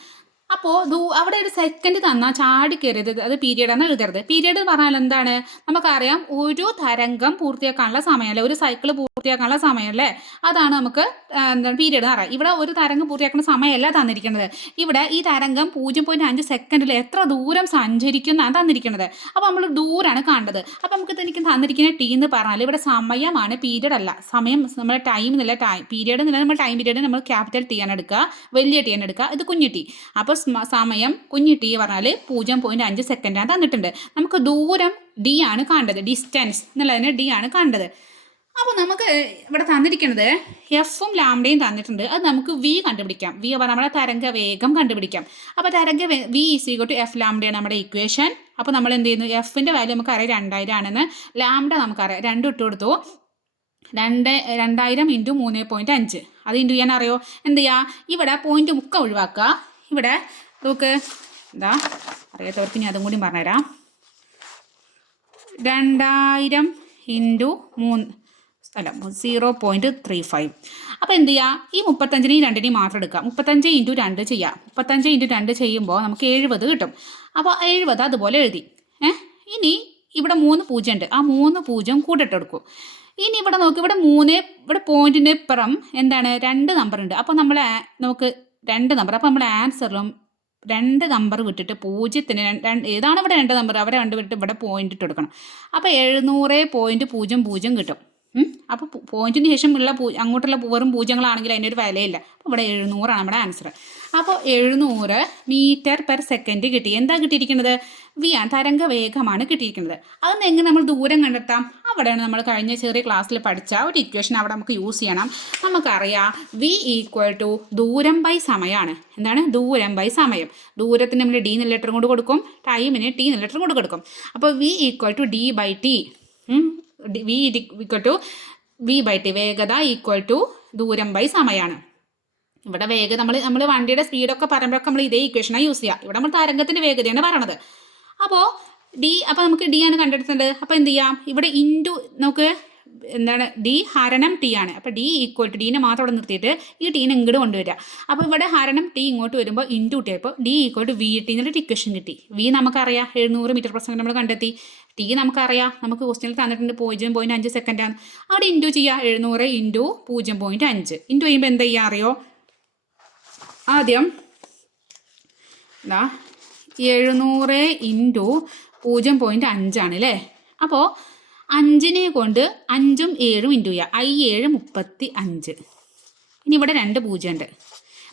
അപ്പോൾ അവിടെ ഒരു സെക്കൻഡ് തന്നാൽ ചാടി കയറിയത് അത് പീരീഡ് എന്ന് എഴുതരുത്. പീരീഡ് പറഞ്ഞാൽ എന്താണ്? നമുക്കറിയാം ഒരു തരംഗം പൂർത്തിയാക്കാനുള്ള സമയമല്ലേ? ഒരു സൈക്കിൾ പൂർത്തിയാക്കാനുള്ള സമയമല്ലേ? അതാണ് നമുക്ക് എന്താണ് പീരീഡ് എന്ന് പറയാം ഇവിടെ ഒരു തരംഗം പൂർത്തിയാക്കുന്ന സമയമല്ല തന്നിരിക്കുന്നത്. ഇവിടെ ഈ തരംഗം പൂജ്യം പോയിന്റ് അഞ്ച് സെക്കൻഡിൽ എത്ര ദൂരം സഞ്ചരിക്കുന്നതാണ് തന്നിരിക്കുന്നത്. അപ്പോൾ നമ്മൾ ദൂരാണ് കണ്ടത് അപ്പോൾ നമുക്ക് എനിക്ക് തന്നിരിക്കുന്ന ടി എന്ന് പറഞ്ഞാൽ ഇവിടെ സമയമാണ് പീരീഡ് അല്ല. സമയം നമ്മുടെ ടൈം എന്നല്ല ടൈം പീരീഡ് എന്നല്ല നമ്മൾ ടൈം പീരീഡ് നമ്മൾ ക്യാപിറ്റൽ ടി ആണ് എടുക്കുക. വലിയ ടി ആണ് എടുക്കുക. ഇത് കുഞ്ഞു ടി അപ്പോൾ സ്മ- സമയം കുഞ്ഞി ടി പറഞ്ഞാൽ പൂജ്യം പോയിന്റ് അഞ്ച് സെക്കൻഡാണ് തന്നിട്ടുണ്ട്. നമുക്ക് ദൂരം ഡി ആണ് കാണേണ്ടത്. ഡിസ്റ്റൻസ് എന്നുള്ളതിന് ഡി ആണ് കാണേണ്ടത്. അപ്പോൾ നമുക്ക് ഇവിടെ തന്നിരിക്കുന്നത് എഫും ലാംഡയും തന്നിട്ടുണ്ട്. അത് നമുക്ക് വി കണ്ടുപിടിക്കാം. വി പറഞ്ഞാൽ നമ്മുടെ തരംഗ വേഗം കണ്ടുപിടിക്കാം. അപ്പോൾ തരംഗ V is equal to F ലാംഡയാണ് നമ്മുടെ ഇക്വേഷൻ അപ്പോൾ നമ്മൾ എന്ത് ചെയ്യുന്നു? എഫിന്റെ വാല്യൂ നമുക്കറിയാം രണ്ടായിരം ആണെന്ന്. ലാംഡ നമുക്കറിയാം. രണ്ട് ഇട്ട് കൊടുത്തു. രണ്ട് രണ്ടായിരം ഇന്റു മൂന്ന് പോയിന്റ് അഞ്ച്. അത് ഇന്റു ചെയ്യാൻ അറിയോ? എന്ത് ചെയ്യുക ഇവിടെ പോയിന്റ് മുക്ക ഒഴിവാക്കുക. ഇവിടെ നോക്ക്. എന്താ അറിയാത്തവർക്ക് ഞാൻ അതും കൂടി പറഞ്ഞുതരാം. രണ്ടായിരം ഇന്റു മൂന്ന് അല്ല സീറോ പോയിന്റ് ത്രീ ഫൈവ്. അപ്പോൾ എന്ത് ചെയ്യുക ഈ മുപ്പത്തഞ്ചിനെയും രണ്ടിനെയും മാത്രം എടുക്കുക മുപ്പത്തഞ്ച് ഇന്റു രണ്ട് ചെയ്യാം. മുപ്പത്തഞ്ച് ഇന്റു രണ്ട് ചെയ്യുമ്പോൾ നമുക്ക് എഴുപത് കിട്ടും. അപ്പോൾ എഴുപത് അതുപോലെ എഴുതി. ഏ? ഇനി ഇവിടെ മൂന്ന് പൂജ്യം ഉണ്ട്. ആ മൂന്ന് പൂജ്യം കൂട്ടിട്ടെടുക്കും ഇനി ഇവിടെ നോക്കി ഇവിടെ മൂന്ന് ഇവിടെ പോയിന്റിന് ഇപ്പുറം എന്താണ്? രണ്ട് നമ്പർ ഉണ്ട്. അപ്പോൾ നമ്മൾ നമുക്ക് രണ്ട് നമ്പർ അപ്പോൾ നമ്മുടെ ആൻസറിലും രണ്ട് നമ്പർ വിട്ടിട്ട് പൂജ്യത്തിന് രണ്ട് ഏതാണ് ഇവിടെ രണ്ട് നമ്പർ അവരെ രണ്ട് വിട്ടിട്ട് ഇവിടെ പോയിന്റ് ഇട്ട് കൊടുക്കണം. അപ്പോൾ എഴുന്നൂറ് പോയിന്റ് പൂജ്യം പൂജ്യം കിട്ടും. അപ്പോൾ പോയിന്റിന് ശേഷം ഉള്ള പൂ അങ്ങോട്ടുള്ള പൂവറും വെറും പൂജ്യങ്ങളാണെങ്കിൽ അതിനൊരു വിലയില്ല. അപ്പോൾ ഇവിടെ എഴുന്നൂറാണ് നമ്മുടെ ആൻസർ അപ്പോൾ എഴുന്നൂറ് മീറ്റർ പെർ സെക്കൻഡ് കിട്ടി. എന്താ കിട്ടിയിരിക്കുന്നത്? വി ആണ് തരംഗ വേഗമാണ് കിട്ടിയിരിക്കുന്നത്. അതൊന്ന് എങ്ങനെ നമ്മൾ ദൂരം കണ്ടെത്താം? അവിടെയാണ് നമ്മൾ കഴിഞ്ഞ ചെറിയ ക്ലാസ്സിൽ പഠിച്ച ഒരു ഇക്വേഷൻ അവിടെ നമുക്ക് യൂസ് ചെയ്യണം. നമുക്കറിയാം വി ഈക്വൽ ടു ദൂരം ബൈ സമയമാണ് എന്താണ്? ദൂരം ബൈ സമയം. ദൂരത്തിന് നമ്മൾ ഡി എന്ന ലെറ്റർ കൊണ്ട് കൊടുക്കും. ടൈമിന് ടി എന്ന ലെറ്റർ കൊണ്ട് കൊടുക്കും. അപ്പോൾ V equal to D by T V equal to V by T വേഗത ഈക്വൽ ടു ദൂരം ബൈ സമയമാണ് ഇവിടെ വേഗം നമ്മൾ നമ്മൾ വണ്ടിയുടെ സ്പീഡൊക്കെ പറയുമ്പോഴൊക്കെ നമ്മൾ ഇതേ ഇക്വേഷനാണ് യൂസ് ചെയ്യുക ഇവിടെ നമ്മൾ തരംഗത്തിന്റെ വേഗതയാണ് പറയണത്. അപ്പോൾ ഡി അപ്പോൾ നമുക്ക് ഡി ആണ് കണ്ടെടുത്തിട്ടുണ്ട് അപ്പോൾ എന്ത് ചെയ്യാം? ഇവിടെ ഇന്റു നമുക്ക് എന്താണ്? ഡി ഹരണം ടി ആണ്. അപ്പോൾ ഡി ഈക്വൽ ടു ഡീനെ മാത്രം അവിടെ നിർത്തിയിട്ട് ഈ ടീനെ ഇങ്ങോട്ട് കൊണ്ടുവരിക അപ്പോൾ ഇവിടെ ഹരണം ടി ഇങ്ങോട്ട് വരുമ്പോൾ ഇന്റു ടി അപ്പോൾ D equal to V T എന്നൊരു ഇക്വേഷൻ കിട്ടി. വി നമുക്കറിയാം. എഴുന്നൂറ് മീറ്റർ പ്രസംഗം നമ്മൾ കണ്ടെത്തി. ടി നമുക്കറിയാം. നമുക്ക് ക്വസ്റ്റ്യനിൽ തന്നിട്ടുണ്ട് പൂജ്യം പോയിന്റ് അഞ്ച് സെക്കൻഡാണ് അവിടെ ഇന്റു ചെയ്യുക എഴുന്നൂറ് ഇന്റു പൂജ്യം പോയിന്റ് അഞ്ച്. ഇന്റു ചെയ്യുമ്പോൾ എന്താ ചെയ്യുക അറിയോ? ആദ്യം എന്താ എഴുന്നൂറ് ഇന്റു പൂജ്യം പോയിന്റ് അഞ്ചാണ് അല്ലേ അപ്പോൾ അഞ്ചിനെ കൊണ്ട് അഞ്ചും ഏഴും ഇന്റു ചെയ്യുക ഐ ഏഴ് മുപ്പത്തി അഞ്ച്. ഇനി ഇവിടെ രണ്ട് പൂജ്യം ഉണ്ട്.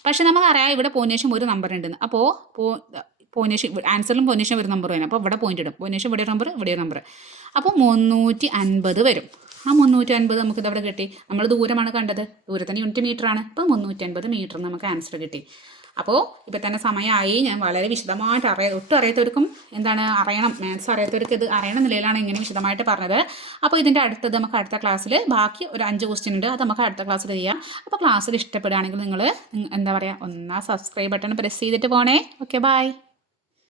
പക്ഷെ നമുക്കറിയാം ഇവിടെ പോനേഷം ഒരു നമ്പർ ഉണ്ടെന്ന്. അപ്പോൾ പോ പോയിനേഷൻ ആൻസറിലും പോനേഷൻ ഒരു നമ്പർ വരും അപ്പോൾ ഇവിടെ പോയിന്റ് ഇടും. പോനേഷൻ ഇവിടെ ഒരു നമ്പർ ഇവിടെ ഒരു നമ്പർ അപ്പോൾ മുന്നൂറ്റി അൻപത് വരും. ആ മുന്നൂറ്റി അൻപത് നമുക്ക് ഇതവിടെ കിട്ടി. നമ്മൾ ദൂരമാണ് കണ്ടത്. ദൂരത്തിന് യൂണിറ്റ് മീറ്ററാണ് അപ്പോൾ മുന്നൂറ്റി അൻപത് മീറ്റർ നമുക്ക് ആൻസർ കിട്ടി. അപ്പോൾ ഇപ്പം തന്നെ സമയമായി ഞാൻ വളരെ വിശദമായിട്ട് അറിയ ഒട്ടും അറിയാത്തവർക്കും എന്താണ് അറിയണം. മാത്സ് അറിയാത്തവർക്ക് ഇത് അറിയണ നിലയിലാണ് ഇങ്ങനെ വിശദമായിട്ട് പറഞ്ഞത്. അപ്പോൾ ഇതിന്റെ അടുത്തത് നമുക്ക് അടുത്ത ക്ലാസ്സിൽ ബാക്കി ഒരു അഞ്ച് ക്വസ്റ്റ്യൻ ഉണ്ട്. അത് നമുക്ക് അടുത്ത ക്ലാസ്സിൽ ചെയ്യാം. അപ്പോൾ ക്ലാസ്സിൽ ഇഷ്ടപ്പെടുകയാണെങ്കിൽ നിങ്ങൾ എന്താ പറയുക ഒന്നാ സബ്സ്ക്രൈബ് ബട്ടൺ പ്രസ് ചെയ്തിട്ട് പോണേ. Okay bye